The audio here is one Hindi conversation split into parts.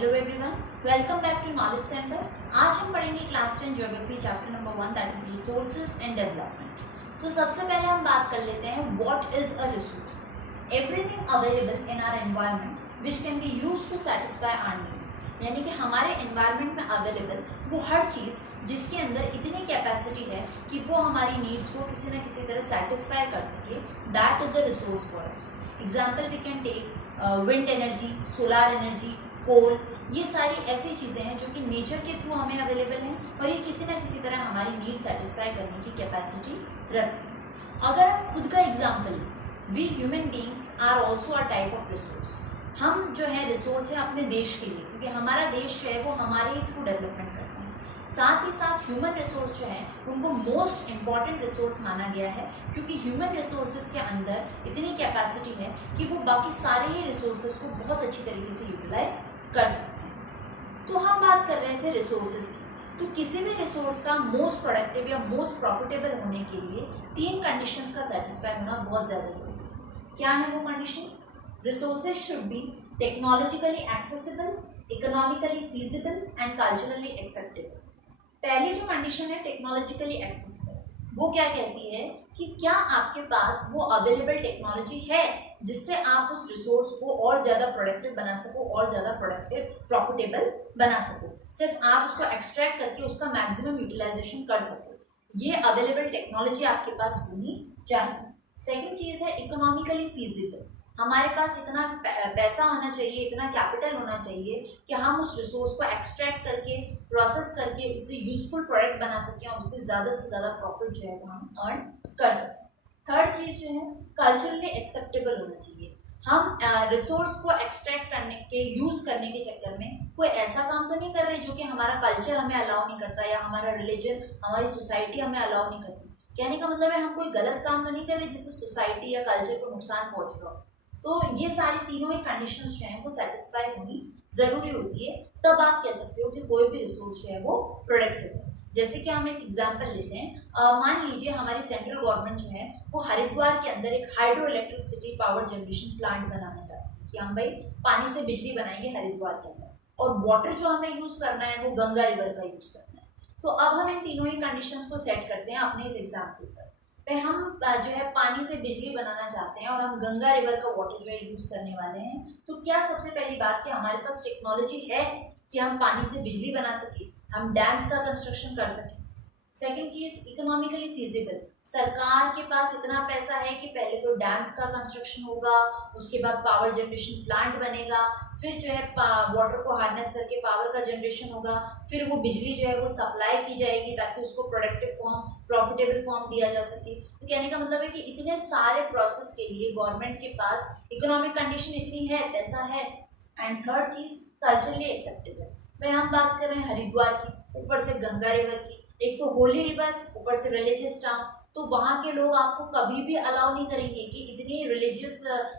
Hello everyone, welcome back to knowledge centre. आज हम पढ़ेंगे class 10 geography chapter number 1 that is resources and development. तो सबसे पहले हम बात कर लेते हैं what is a resource. Everything available in our environment which can be used to satisfy our needs, यानी कि हमारे एनवायरनमेंट में अवेलेबल वो हर चीज़ जिसके अंदर इतनी कैपेसिटी है कि वो हमारी नीड्स को किसी न किसी तरह सेटिस्फाई कर सके, that is a resource for us. Example we can take wind energy, solar energy, coal. ये सारी ऐसी चीज़ें हैं जो कि नेचर के थ्रू हमें अवेलेबल हैं और ये किसी ना किसी तरह हमारी नीड सेटिस्फाई करने की कैपेसिटी रखती हैं। अगर हम खुद का example, we human beings are also a type of resource. हम जो है रिसोर्स है अपने देश के लिए, क्योंकि हमारा देश जो है वो हमारे ही थ्रू डेवलपमेंट करता है। साथ ही साथ ह्यूमन रिसोर्स जो है उनको मोस्ट इम्पॉर्टेंट रिसोर्स माना गया है, क्योंकि ह्यूमन रिसोर्सेज के अंदर इतनी कैपेसिटी है कि वो बाकी सारे ही रिसोर्सेज को बहुत अच्छी तरीके से यूटिलाइज कर सकते हैं। तो हम बात कर रहे थे रिसोर्सेज की। तो किसी भी रिसोर्स का मोस्ट प्रोडक्टिव या मोस्ट प्रॉफिटेबल होने के लिए 3 कंडीशंस का सेटिस्फाई होना बहुत ज़्यादा जरूरी है। क्या है वो conditions? Resources should be technologically accessible, economically feasible and culturally acceptable. पहली जो कंडीशन है टेक्नोलॉजिकली एक्सेसिबल, वो क्या कहती है कि क्या आपके पास वो अवेलेबल टेक्नोलॉजी है जिससे आप उस रिसोर्स को और ज़्यादा प्रोडक्टिव बना सको और ज़्यादा प्रोडक्टिव प्रॉफिटेबल बना सको, सिर्फ आप उसको एक्सट्रैक्ट करके उसका मैक्सिमम यूटिलाइजेशन कर सको। ये अवेलेबल टेक्नोलॉजी आपके पास होनी चाहिए। सेकेंड चीज़ है इकोनॉमिकली फीजिबल। हमारे पास इतना पैसा होना चाहिए, इतना कैपिटल होना चाहिए कि हम उस रिसोर्स को एक्सट्रैक्ट करके प्रोसेस करके उससे यूजफुल प्रोडक्ट बना सकें और उससे ज़्यादा से ज़्यादा प्रॉफिट जो है वो हम अर्न कर सकें। थर्ड चीज़ जो है कल्चरली एक्सेप्टेबल होना चाहिए। हम रिसोर्स को एक्सट्रैक्ट करने के, यूज़ करने के चक्कर में कोई ऐसा काम तो नहीं कर रहे जो कि हमारा कल्चर हमें अलाउ नहीं करता या हमारा रिलीजन, हमारी सोसाइटी हमें अलाउ नहीं करती। कहने का मतलब है हम कोई गलत काम तो नहीं कर रहे जिससे सोसाइटी या कल्चर को नुकसान पहुँच रहा हो। तो ये सारी तीनों ही कंडीशंस जो हैं वो सेटिस्फाई होनी ज़रूरी होती है, तब आप कह सकते हो कि कोई भी रिसोर्स जो है वो प्रोडक्टिव है। जैसे कि हम एक एग्जांपल लेते हैं, मान लीजिए हमारी सेंट्रल गवर्नमेंट जो है वो हरिद्वार के अंदर एक hydro electricity power generation plant बनाना चाहती है कि हम भाई पानी से बिजली बनाएंगे हरिद्वार के अंदर, और वाटर जो हमें यूज़ करना है वो गंगा रिवर का यूज़ करना है। तो अब हम इन तीनों ही कंडीशंस को सेट करते हैं अपने इस एग्जाम्पल पर। हम जो है पानी से बिजली बनाना चाहते हैं और हम गंगा रिवर का वाटर जो है यूज़ करने वाले हैं। तो क्या सबसे पहली बात कि हमारे पास टेक्नोलॉजी है कि हम पानी से बिजली बना सकें, हम डैम्स का कंस्ट्रक्शन कर सकें। सेकंड चीज़ इकोनॉमिकली फीजिबल, सरकार के पास इतना पैसा है कि पहले तो डैम्स का कंस्ट्रक्शन होगा, उसके बाद पावर जनरेशन प्लांट बनेगा, फिर जो है वाटर को हार्नेस करके पावर का जनरेशन होगा, फिर वो बिजली जो है वो सप्लाई की जाएगी ताकि उसको प्रोडक्टिव फॉर्म, प्रॉफिटेबल फॉर्म दिया जा सके। तो कहने का मतलब है कि इतने सारे प्रोसेस के लिए गवर्नमेंट के पास इकोनॉमिक कंडीशन इतनी है, पैसा है। And third cheese culturally acceptable. भाई हम बात कर रहे हैं हरिद्वार की, ऊपर से गंगा रिवर की, एक तो होली रिवर, ऊपर से रिलीजियस टाउन। तो वहाँ के लोग आपको कभी भी अलाउ नहीं करेंगे कि इतनी रिलीजियस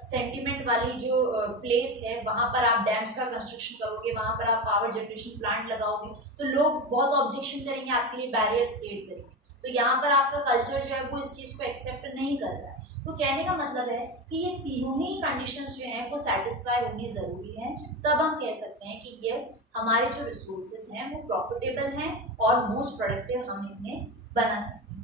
सेंटिमेंट वाली जो प्लेस है वहाँ पर आप डैम्स का कंस्ट्रक्शन करोगे, वहाँ पर आप पावर जनरेशन प्लांट लगाओगे, तो लोग बहुत ऑब्जेक्शन करेंगे, आपके लिए बैरियर्स क्रिएट करेंगे। तो यहाँ पर आपका कल्चर जो है वो इस चीज़ को एक्सेप्ट नहीं कर रहा है। तो कहने का मतलब है कि ये तीनों ही कंडीशंस जो हैं वो सेटिस्फाई होनी ज़रूरी है, तब हम कह सकते हैं कि यस हमारे जो रिसोर्सेज हैं वो प्रॉफिटेबल हैं और मोस्ट प्रोडक्टिव हम इन्हें बना सकते हैं।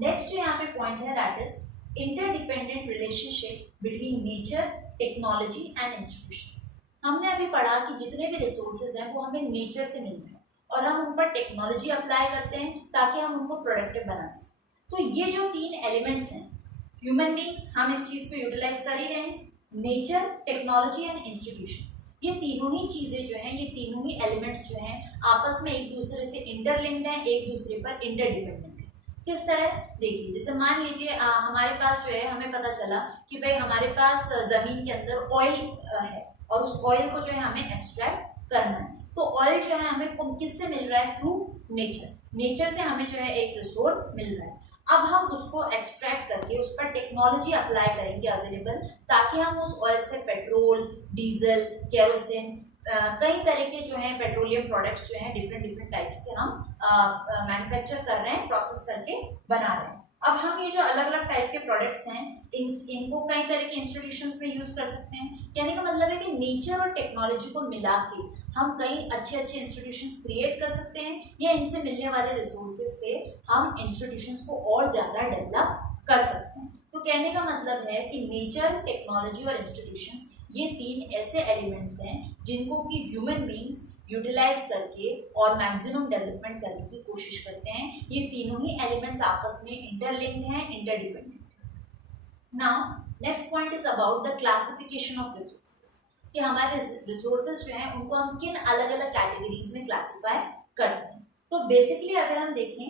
नेक्स्ट जो यहाँ पे पॉइंट है that is interdependent relationship between nature, technology and institutions. हमने अभी पढ़ा कि जितने भी रिसोर्सेज हैं वो हमें नेचर से मिल रहे हैं और हम उन पर टेक्नोलॉजी अप्लाई करते हैं ताकि हम उनको प्रोडक्टिव बना सकें। तो ये जो 3 एलिमेंट्स हैं, ह्यूमन बींग्स हम इस चीज़ को यूटिलाइज कर ही रहे हैं, नेचर, टेक्नोलॉजी एंड इंस्टीट्यूशंस, ये तीनों ही चीज़ें जो हैं, ये तीनों ही एलिमेंट्स जो हैं आपस में एक दूसरे से इंटरलिंक्ड हैं, एक दूसरे पर इंटरडिपेंडेंट है। किस तरह? देखिए, जैसे मान लीजिए हमारे पास जो है, हमें पता चला कि भाई हमारे पास ज़मीन के अंदर ऑयल है और उस ऑयल को जो है हमें एक्सट्रैक्ट करना है। तो ऑयल जो है हमें किससे मिल रहा है? Through nature. नेचर से हमें जो है एक रिसोर्स मिल रहा है। अब हम उसको एक्सट्रैक्ट करके उस पर टेक्नोलॉजी अप्लाई करेंगे अवेलेबल, ताकि हम उस ऑयल से पेट्रोल, डीजल, केरोसिन, कई तरह के जो हैं पेट्रोलियम प्रोडक्ट्स जो हैं डिफरेंट टाइप्स के हम मैन्युफैक्चर कर रहे हैं, प्रोसेस करके बना रहे हैं। अब हम ये जो अलग अलग टाइप के प्रोडक्ट्स हैं इनको कई तरह के इंस्टीट्यूशंस में यूज कर सकते हैं। कहने का मतलब है कि नेचर और टेक्नोलॉजी को मिला के हम कई अच्छे अच्छे इंस्टीट्यूशंस क्रिएट कर सकते हैं, या इनसे मिलने वाले रिसोर्सेज से हम इंस्टीट्यूशंस को और ज़्यादा डेवलप कर सकते हैं। तो कहने का मतलब है कि नेचर, टेक्नोलॉजी और इंस्टीट्यूशंस ये तीन ऐसे एलिमेंट्स हैं जिनको कि ह्यूमन बींग्स यूटिलाइज करके और मैक्सिमम डेवलपमेंट करने की कोशिश करते हैं। ये तीनों ही एलिमेंट्स आपस में इंटरलिंक्ड हैं, interdependent. Now next point is about the classification of resources, कि हमारे रिसोर्सेज जो हैं उनको हम किन अलग अलग कैटेगरीज में क्लासिफाई करते हैं। तो बेसिकली अगर हम देखें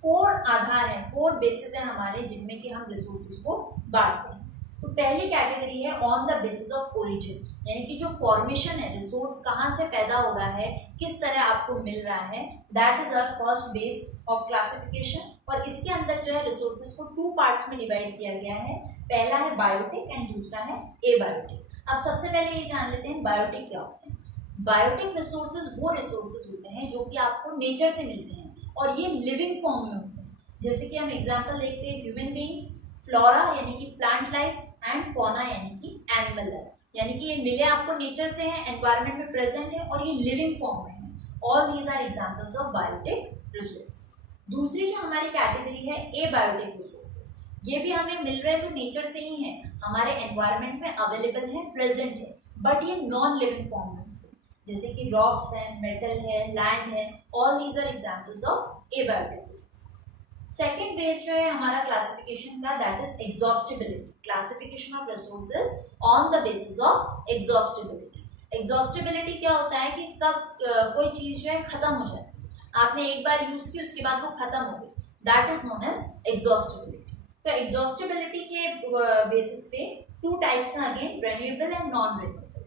4 आधार हैं, 4 बेसिस हैं हमारे जिनमें कि हम रिसोर्सेज को बांटते हैं। तो पहली कैटेगरी है on the basis of origin, यानी कि जो फॉर्मेशन है, रिसोर्स कहाँ से पैदा हो रहा है, किस तरह आपको मिल रहा है, that is our first base of classification. और इसके अंदर जो है रिसोर्सेज को 2 पार्ट्स में डिवाइड किया गया है। पहला है बायोटिक एंड दूसरा है एबायोटिक। अब सबसे पहले ये जान लेते हैं बायोटिक क्या होते हैं। बायोटिक रिसोर्सेज वो रिसोर्सेज होते हैं जो कि आपको नेचर से मिलते हैं और ये लिविंग फॉर्म में होते हैं। जैसे कि हम एग्जाम्पल देखते हैं ह्यूमन बींग्स, फ्लोरा यानी कि प्लांट लाइफ एंड फौना यानी कि एनिमल लाइफ, यानी कि ये मिले आपको नेचर से हैं, एनवायरनमेंट में प्रेजेंट है और ये लिविंग फॉर्म में है। All these are examples of biotic resources. दूसरी जो हमारी कैटेगरी है एबायोटिक रिसोर्सेज, ये भी हमें मिल रहे तो नेचर से ही है, हमारे एनवायरनमेंट में अवेलेबल है, प्रेजेंट है, बट ये नॉन लिविंग फॉर्म में होते हैं। जैसे कि रॉक्स है, मेटल है, लैंड है, all these are examples of abiotic. Second base जो है हमारा क्लासिफिकेशन का, that is exhaustibility, classification of resources on the basis of exhaustibility. Exhaustibility क्या होता है कि कब कोई चीज जो है खत्म हो जाती है, आपने एक बार यूज की उसके बाद वो खत्म हो गई, that is known as exhaustibility. तो एग्जॉस्टिबिलिटी के बेसिस पे 2 टाइप्स हैं again, renewable and non renewable.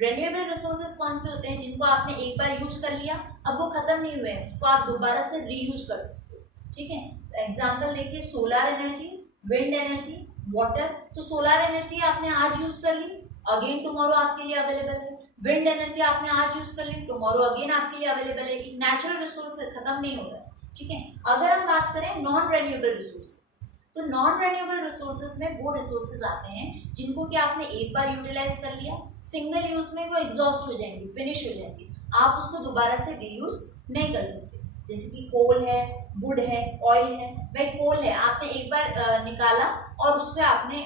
Renewable resources कौन से होते हैं, जिनको आपने एक बार यूज कर लिया, अब वो खत्म नहीं हुए हैं, उसको आप दोबारा से रीयूज कर सकते हो। ठीक है, एग्जाम्पल देखिए solar energy, wind energy, water. तो सोलर एनर्जी आपने आज यूज कर ली, अगेन टुमारो आपके लिए अवेलेबल है। विंड एनर्जी आपने आज यूज कर ली, टुमारो अगेन आपके लिए अवेलेबल है। एक नेचुरल रिसोर्स है, खत्म नहीं हो रहा है। ठीक है, अगर हम बात करें नॉन रेन्यूएबल रिसोर्स, तो नॉन रेन्यूएबल रिसोर्सेज में वो रिसोर्सेज आते हैं जिनको कि आपने एक बार यूटिलाइज कर लिया, सिंगल यूज में वो एग्जॉस्ट हो जाएंगे, फिनिश हो जाएंगे, आप उसको दोबारा से रीयूज नहीं कर सकते। जैसे कि कोल है, वुड है, ऑयल है। भाई कोल है, आपने एक बार निकाला और उससे आपने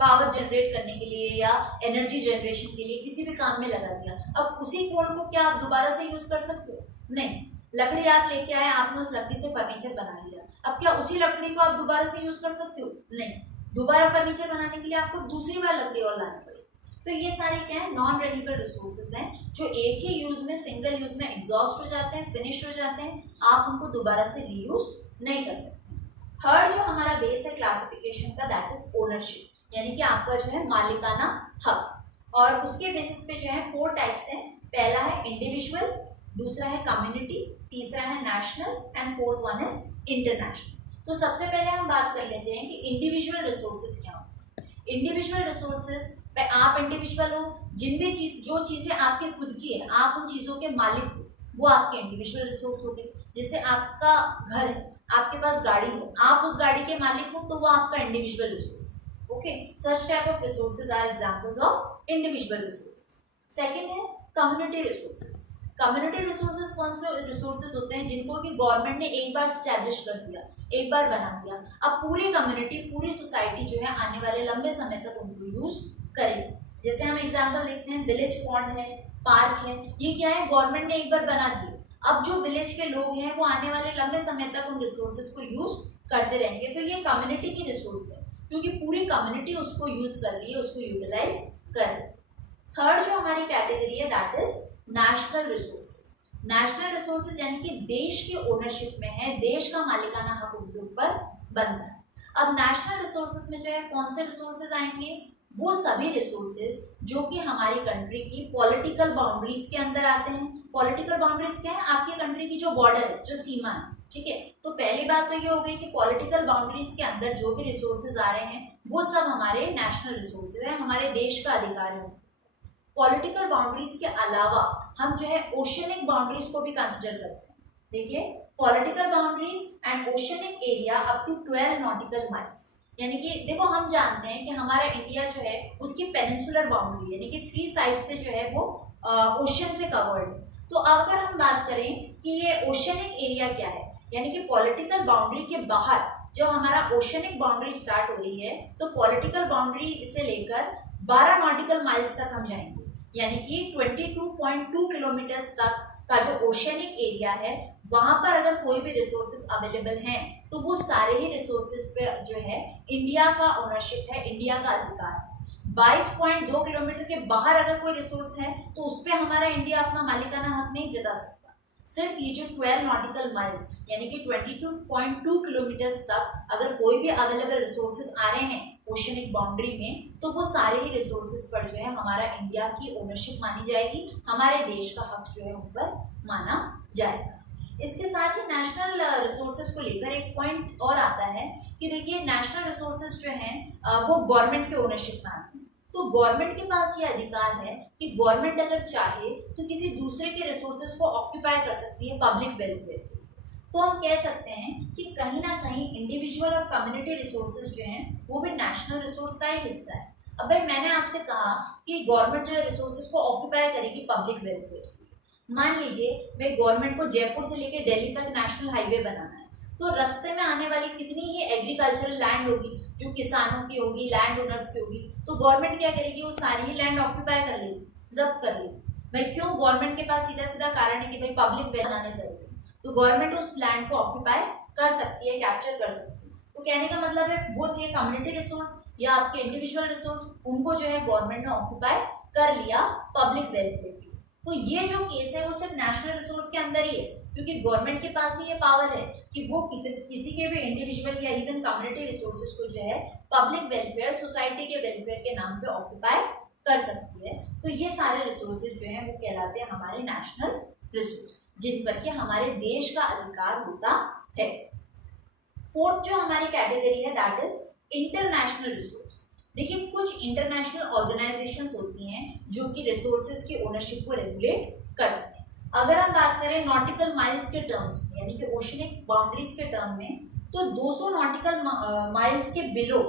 पावर जनरेट करने के लिए या एनर्जी जनरेशन के लिए किसी भी काम में लगा दिया, अब उसी कोल को क्या आप दोबारा से यूज कर सकते हो? नहीं। लकड़ी आप लेके आए, आपने उस लकड़ी से फर्नीचर बना लिया, अब क्या उसी लकड़ी को आप दोबारा से यूज कर सकते हो? नहीं। दोबारा फर्नीचर बनाने के लिए आपको दूसरी बार लकड़ी और लानी पड़ेगी। तो ये सारे क्या है, नॉन रेन्यूएबल रिसोर्सेज हैं जो एक ही यूज में, सिंगल यूज में एग्जॉस्ट हो जाते हैं, फिनिश हो जाते हैं, आप उनको दोबारा से रीयूज नहीं कर सकते। थर्ड जो हमारा बेस है क्लासिफिकेशन का, दैट इज ओनरशिप, यानी कि आपका जो है मालिकाना हक। और उसके बेसिस पे जो है 4 टाइप्स हैं। पहला है इंडिविजुअल, दूसरा है कम्युनिटी, तीसरा है national and fourth one is international. तो सबसे पहले हम बात कर लेते हैं कि इंडिविजुअल रिसोर्सेज क्या होते हैं। इंडिविजुअल रिसोर्सेज, आप इंडिविजुअल हो, जिन भी जो चीज़ें आपके खुद की है, आप उन चीज़ों के मालिक हो, वो आपके इंडिविजुअल रिसोर्स होते हैं। जैसे आपका घर है, आपके पास गाड़ी है, आप उस गाड़ी के मालिक हो, तो वो आपका इंडिविजुअल रिसोर्स है। Okay, such type of resources are examples of individual resources. Second है कम्युनिटी रिसोर्सेज। कम्युनिटी रिसोर्सेज कौन से रिसोर्सेज होते हैं जिनको कि गवर्नमेंट ने एक बार स्टैब्लिश कर दिया, एक बार बना दिया, अब पूरी कम्युनिटी, पूरी सोसाइटी जो है आने वाले लंबे समय तक उनको यूज करेगी। जैसे हम एग्जांपल देखते हैं, विलेज पॉन्ड है, पार्क है, ये क्या है, गवर्नमेंट ने एक बार बना दिए, अब जो विलेज के लोग हैं वो आने वाले लंबे समय तक उन रिसोर्सेज को यूज करते रहेंगे। तो ये कम्युनिटी की रिसोर्स है क्योंकि पूरी कम्युनिटी उसको यूज कर रही है, उसको यूटिलाइज कर रही है। थर्ड जो हमारी कैटेगरी है, that is national resources. National resources यानी कि देश की ओनरशिप में है, देश का मालिकाना हक उनके ऊपर बनता है। अब नेशनल रिसोर्सेज में जो है कौन से रिसोर्सेज आएंगे, वो सभी रिसोर्सेज जो कि हमारी कंट्री की पॉलिटिकल बाउंड्रीज के अंदर आते हैं। पॉलिटिकल बाउंड्रीज क्या है, आपकी कंट्री की जो बॉर्डर है, जो सीमा है। ठीक है, तो पहली बात तो ये हो गई कि पॉलिटिकल बाउंड्रीज के अंदर जो भी रिसोर्सेज आ रहे हैं वो सब हमारे नेशनल रिसोर्सेज है, हमारे देश का अधिकार है। पॉलिटिकल बाउंड्रीज के अलावा हम जो है ओशियनिक बाउंड्रीज को भी कंसिडर करते हैं। देखिए, political boundaries and oceanic area up to 12 nautical miles, यानी कि देखो हम जानते हैं कि हमारा इंडिया जो है उसकी पेनिनसुलर बाउंड्री यानी कि 3 साइड से जो है वो ओशन से कवर्ड है। तो अगर हम बात करें कि ये ओशनिक एरिया क्या है, यानी कि पॉलिटिकल बाउंड्री के बाहर जब हमारा ओशनिक बाउंड्री स्टार्ट हो रही है तो पॉलिटिकल बाउंड्री से लेकर 12 नॉटिकल माइल्स तक हम जाएंगे, यानी कि 22.2 किलोमीटर तक का जो ओशनिक एरिया है वहां पर अगर कोई भी रिसोर्सेज अवेलेबल हैं तो वो सारे ही रिसोर्सेज पे जो है इंडिया का ओनरशिप है, इंडिया का अधिकार है। 22.2 किलोमीटर के बाहर अगर कोई रिसोर्स है तो उस पर हमारा इंडिया अपना मालिकाना हक नहीं जता सकता। सिर्फ ये जो 12 नॉटिकल माइल्स यानी कि 22.2 किलोमीटर तक अगर कोई भी अवेलेबल रिसोर्सेज आ रहे हैं ओशनिक बाउंड्री में तो वो सारे ही रिसोर्सेज पर जो है हमारा इंडिया की ओनरशिप मानी जाएगी, हमारे देश का हक जो है उन पर माना जाएगा। इसके साथ ही नेशनल रिसोर्सेज को लेकर एक पॉइंट और आता है कि देखिए नेशनल रिसोर्सेज जो हैं वो गवर्नमेंट के ओनरशिप में आते हैं। तो गवर्नमेंट के पास ये अधिकार है कि गवर्नमेंट अगर चाहे तो किसी दूसरे के रिसोर्सेज को ऑक्यूपाई कर सकती है पब्लिक वेलफेयर के लिए। तो हम कह सकते हैं कि कहीं ना कहीं इंडिविजुअल और कम्युनिटी रिसोर्सेज जो हैं वो भी नेशनल रिसोर्स का ही हिस्सा है। अब भाई मैंने आपसे कहा कि गवर्नमेंट जो है रिसोर्सेज को ऑक्यूपाई करेगी पब्लिक वेलफेयर के लिए। मान लीजिए भाई गवर्नमेंट को जयपुर से लेकर दिल्ली तक नेशनल हाईवे बनाना है, तो रास्ते में आने वाली कितनी ही एग्रीकल्चरल लैंड होगी जो किसानों की होगी, लैंड ओनर्स की होगी, तो गवर्नमेंट क्या करेगी, वो सारी ही लैंड ऑक्यूपाई कर लेगी, जब्त कर लेगी। भाई क्यों, गवर्नमेंट के पास सीधा सीधा कारण है कि भाई पब्लिक वे बनाने से होगी, तो गवर्नमेंट उस लैंड को ऑक्यूपाई कर सकती है, कैप्चर कर सकती है। तो कहने का मतलब है वो थे कम्युनिटी रिसोर्स या आपके इंडिविजुअल रिसोर्स, उनको जो है गवर्नमेंट ने ऑक्यूपाई कर लिया पब्लिक वेलफेयर के लिए। तो ये जो केस है वो सिर्फ नेशनल रिसोर्स के अंदर ही है, क्योंकि गवर्नमेंट के पास ही ये पावर है कि वो किसी के भी इंडिविजुअल या इवन कम्युनिटी रिसोर्सेज को जो है पब्लिक वेलफेयर, सोसाइटी के वेलफेयर के नाम पे ऑक्यूपाई कर सकती है। तो ये सारे रिसोर्सेज जो हैं वो कहलाते हैं हमारे नेशनल रिसोर्स, जिन पर के हमारे देश का अधिकार होता है। फोर्थ जो हमारी कैटेगरी है दैट इज इंटरनेशनल रिसोर्स। देखिए कुछ इंटरनेशनल ऑर्गेनाइजेशंस होती हैं जो कि रिसोर्सेज की ओनरशिप को रेगुलेट करती हैं। अगर हम बात करें नॉटिकल माइल्स के टर्म्स में यानी कि ओशनिक बाउंड्रीज के टर्म में, तो 200 नॉटिकल माइल्स के बिलो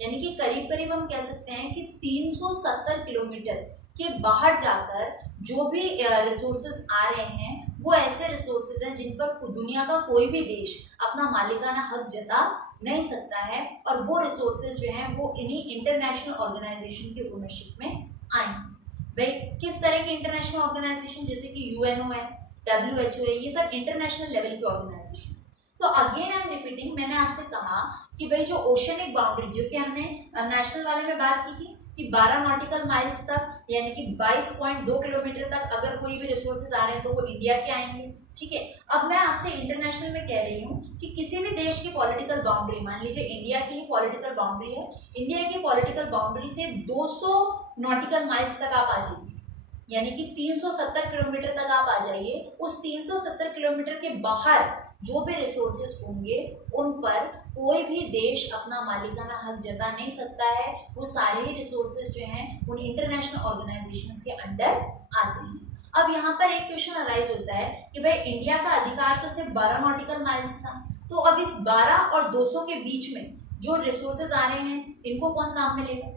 यानी कि करीब करीब हम कह सकते हैं कि 370 किलोमीटर के बाहर जाकर जो भी रिसोर्सेज आ रहे हैं वो ऐसे रिसोर्सेज हैं जिन पर दुनिया का कोई भी देश अपना मालिकाना हक जता नहीं सकता है, और वो रिसोर्सेज जो हैं वो इन्हीं इंटरनेशनल ऑर्गेनाइजेशन की ओनरशिप में आएंगे। भाई किस तरह के इंटरनेशनल ऑर्गेनाइजेशन, जैसे कि यूएनओ है, WHO है, ये सब इंटरनेशनल लेवल के ऑर्गेनाइजेशन। तो अगेन आई एम रिपीटिंग, मैंने आपसे कहा कि भाई जो ओशनिक बाउंड्री जो कि हमने नेशनल वाले में बात की थी कि 12 नॉटिकल माइल्स तक यानी कि 22.2 किलोमीटर तक अगर कोई भी रिसोर्सेज आ रहे हैं तो वो इंडिया के आएंगे, ठीक है। अब मैं आपसे इंटरनेशनल में कह रही हूँ कि किसी भी देश की पॉलिटिकल बाउंड्री, मान लीजिए इंडिया की ही पॉलिटिकल बाउंड्री है, इंडिया की पॉलिटिकल बाउंड्री से 200 नॉटिकल माइल्स तक आप आ जाइए, यानी कि 370 किलोमीटर तक आप आ जाइए। उस 370 किलोमीटर के बाहर जो भी रिसोर्सेज होंगे उन पर कोई भी देश अपना मालिकाना हक जता नहीं सकता है, वो सारे ही रिसोर्सेज जो हैं उन इंटरनेशनल ऑर्गेनाइजेशंस के अंडर आते हैं। अब यहाँ पर एक क्वेश्चन अराइज होता है कि भाई इंडिया का अधिकार तो सिर्फ 12 नॉटिकल माइल्स था, तो अब इस 12 और 200 के बीच में जो रिसोर्सेज आ रहे हैं इनको कौन काम में लेगा?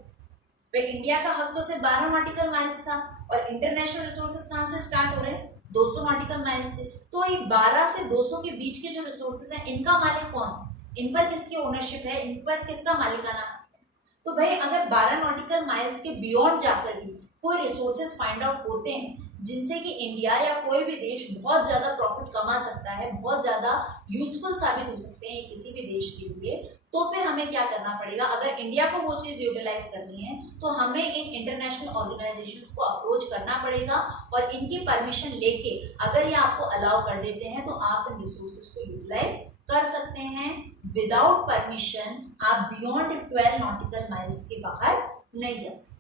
भाई इंडिया का हक तो सिर्फ 12 नॉटिकल माइल्स था और इंटरनेशनल रिसोर्सेज कहाँ से स्टार्ट हो रहे हैं? 200 नॉटिकल माइल्स से। तो ये 12 से 200 के बीच के जो रिसोर्सेज हैं इनका मालिक कौन? इन पर किसकी ओनरशिप है? इन पर किसका मालिकाना हक है? तो भाई अगर 12 नॉटिकल माइल्स के बियॉन्ड जाकर भी कोई रिसोर्सेज फाइंड आउट होते हैं जिनसे कि इंडिया या कोई भी देश बहुत ज्यादा प्रॉफिट कमा सकता है, बहुत ज्यादा यूजफुल साबित हो सकते हैं किसी भी देश के लिए, तो फिर हमें क्या करना पड़ेगा? अगर इंडिया को वो चीज यूटिलाइज करनी है तो हमें इन इंटरनेशनल ऑर्गेनाइजेशंस को अप्रोच करना पड़ेगा और इनकी परमिशन लेके अगर ये आपको अलाउ कर देते हैं तो आप इन रिसोर्सेज को यूटिलाइज कर सकते हैं। विदाउट परमिशन आप बियॉन्ड 12 नॉटिकल माइल्स के बाहर नहीं जा सकते।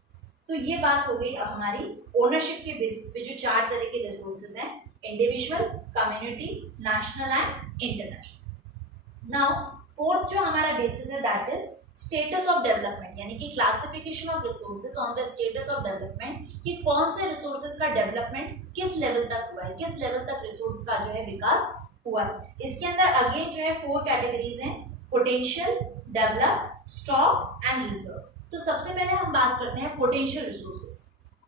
तो ये बात हो गई अब हमारी ओनरशिप के बेसिस पे जो 4 तरह के रिसोर्सेज हैं, individual, community, national and international. Now fourth जो हमारा बेसिस है that is status of development, यानी कि classification of resources on the status of development, कि कौन से रिसोर्सेज का डेवलपमेंट किस लेवल तक हुआ है, किस लेवल तक रिसोर्स का जो है विकास हुआ है। इसके अंदर अगेन जो है 4 कैटेगरीज हैं, potential, develop, stock and reserve. तो सबसे पहले हम बात करते हैं पोटेंशियल रिसोर्सेज।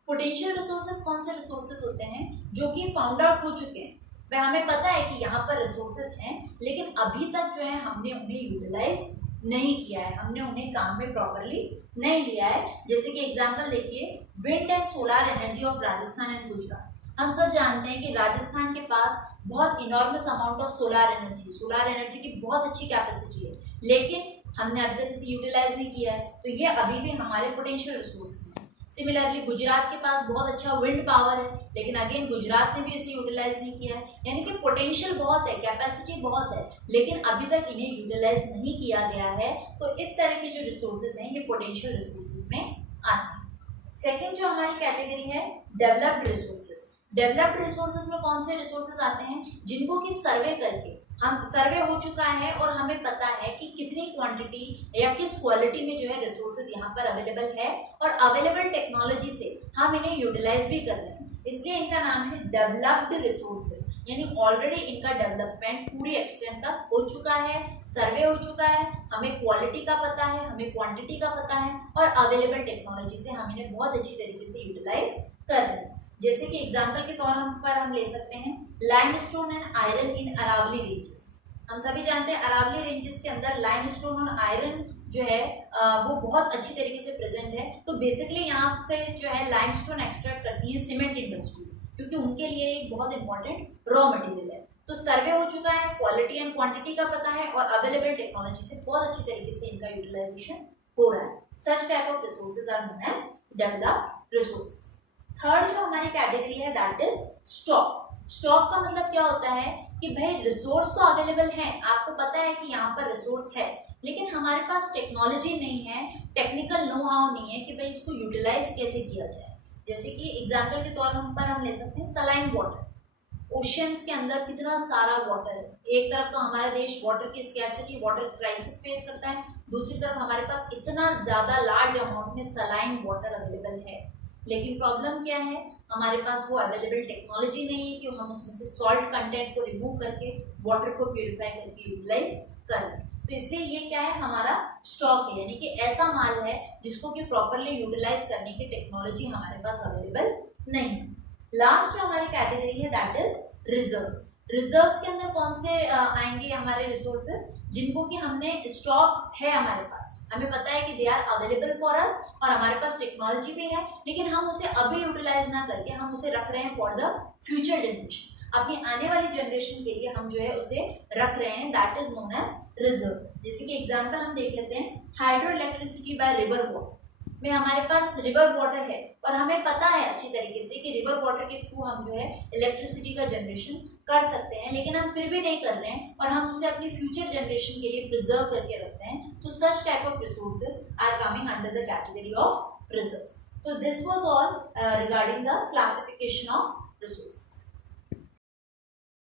पोटेंशियल रिसोर्सेज कौन से रिसोर्सेज होते हैं जो कि फाउंड आउट हो चुके हैं, वह हमें पता है कि यहाँ पर रिसोर्सेज हैं लेकिन अभी तक जो है हमने उन्हें यूटिलाइज नहीं किया है, हमने उन्हें काम में प्रॉपरली नहीं लिया है। जैसे कि एग्जांपल देखिए, wind and solar energy of Rajasthan and Gujarat. हम सब जानते हैं कि राजस्थान के पास बहुत enormous amount of solar energy की बहुत अच्छी कैपेसिटी है, लेकिन हमने अभी तक इसे यूटिलाइज नहीं किया है, तो ये अभी भी हमारे पोटेंशियल रिसोर्स हैं। सिमिलरली गुजरात के पास बहुत अच्छा विंड पावर है, लेकिन अगेन गुजरात ने भी इसे यूटिलाइज नहीं किया है। यानी कि पोटेंशियल बहुत है, कैपेसिटी बहुत है, लेकिन अभी तक इन्हें यूटिलाइज नहीं किया गया है। तो इस तरह के जो रिसोर्सेज हैं ये पोटेंशियल रिसोर्सेज में आते हैं। सेकेंड जो हमारी कैटेगरी है, डेवलप्ड रिसोर्सेज। डेवलप्ड रिसोर्सेज में कौन से रिसोर्सेज आते हैं, जिनको कि सर्वे करके हम सर्वे हो चुका है और हमें पता है कि कितनी क्वांटिटी या किस क्वालिटी में जो है रिसोर्सेज यहाँ पर अवेलेबल है और अवेलेबल टेक्नोलॉजी से हम इन्हें यूटिलाइज भी कर रहे हैं, इसलिए इनका नाम है डेवलप्ड रिसोर्सेज। यानी ऑलरेडी इनका डेवलपमेंट पूरी एक्सटेंट तक हो चुका है, सर्वे हो चुका है, हमें क्वालिटी का पता है, हमें क्वांटिटी का पता है और अवेलेबल टेक्नोलॉजी से हम इन्हें बहुत अच्छी तरीके से यूटिलाइज कर रहे हैं। जैसे कि एग्जाम्पल के तौर पर हम ले सकते हैं limestone and iron in Aravalli ranges. हम सभी जानते हैं अरावली रेंजेस के अंदर लाइमस्टोन और आयरन जो है वो बहुत अच्छी तरीके से प्रेजेंट है। तो बेसिकली यहाँ से जो है लाइमस्टोन एक्सट्रैक्ट करती है सीमेंट इंडस्ट्रीज, क्योंकि उनके लिए एक बहुत इंपॉर्टेंट रॉ मटेरियल है। तो सर्वे हो चुका है, क्वालिटी एंड क्वांटिटी का पता है और अवेलेबल टेक्नोलॉजी से बहुत अच्छी तरीके से इनका यूटिलाइजेशन हो रहा है। Such type of resources are known as developed resources. Third जो हमारी कैटेगरी है दैट इज स्टॉक। स्टॉक का मतलब क्या होता है कि भाई रिसोर्स तो अवेलेबल है, आपको पता है कि यहाँ पर रिसोर्स है, लेकिन हमारे पास टेक्नोलॉजी नहीं है, टेक्निकल नो हाउ नहीं है कि भाई इसको यूटिलाइज कैसे किया जाए। जैसे कि एग्जाम्पल के तौर पर हम ले सकते हैं सलाइन वाटर। ओशियंस के अंदर कितना सारा वाटर है, एक तरफ तो हमारा देश वाटर की स्कैर्सिटी, वाटर क्राइसिस फेस करता है, दूसरी तरफ हमारे पास इतना ज्यादा लार्ज अमाउंट में सलाइन वाटर अवेलेबल है, लेकिन प्रॉब्लम क्या है, हमारे पास वो अवेलेबल टेक्नोलॉजी नहीं है कि हम उसमें से सॉल्ट कंटेंट को रिमूव करके वाटर को प्यूरिफाई करके यूटिलाइज करें। तो इसलिए ये क्या है, हमारा स्टॉक है, यानी कि ऐसा माल है जिसको कि प्रॉपरली यूटिलाइज करने की टेक्नोलॉजी हमारे पास अवेलेबल नहीं है। लास्ट जो हमारी कैटेगरी है दैट इज रिजर्व्स। रिजर्व्स के अंदर कौन से आएंगे हमारे रिसोर्सेज, जिनको कि हमने स्टॉक है हमारे पास, हमें पता है कि they are available for us और हमारे पास टेक्नोलॉजी भी है, लेकिन हम उसे अभी यूटिलाइज ना करके हम उसे रख रहे हैं फॉर द फ्यूचर जनरेशन। अपनी आने वाली जनरेशन के लिए हम जो है उसे रख रहे हैं, that is known as reserve. जैसे कि एग्जाम्पल हम देख लेते हैं, hydro electricity by river water में हमारे पास रिवर वाटर है और हमें पता है अच्छी तरीके से कि रिवर वाटर के थ्रू हम जो है इलेक्ट्रिसिटी का जनरेशन कर सकते हैं, लेकिन हम फिर भी नहीं कर रहे हैं और हम उसे अपनी फ्यूचर जनरेशन के लिए प्रिजर्व करके रखते हैं। तो such type of resources are coming under the category of reserves. तो this was all regarding the classification of resource.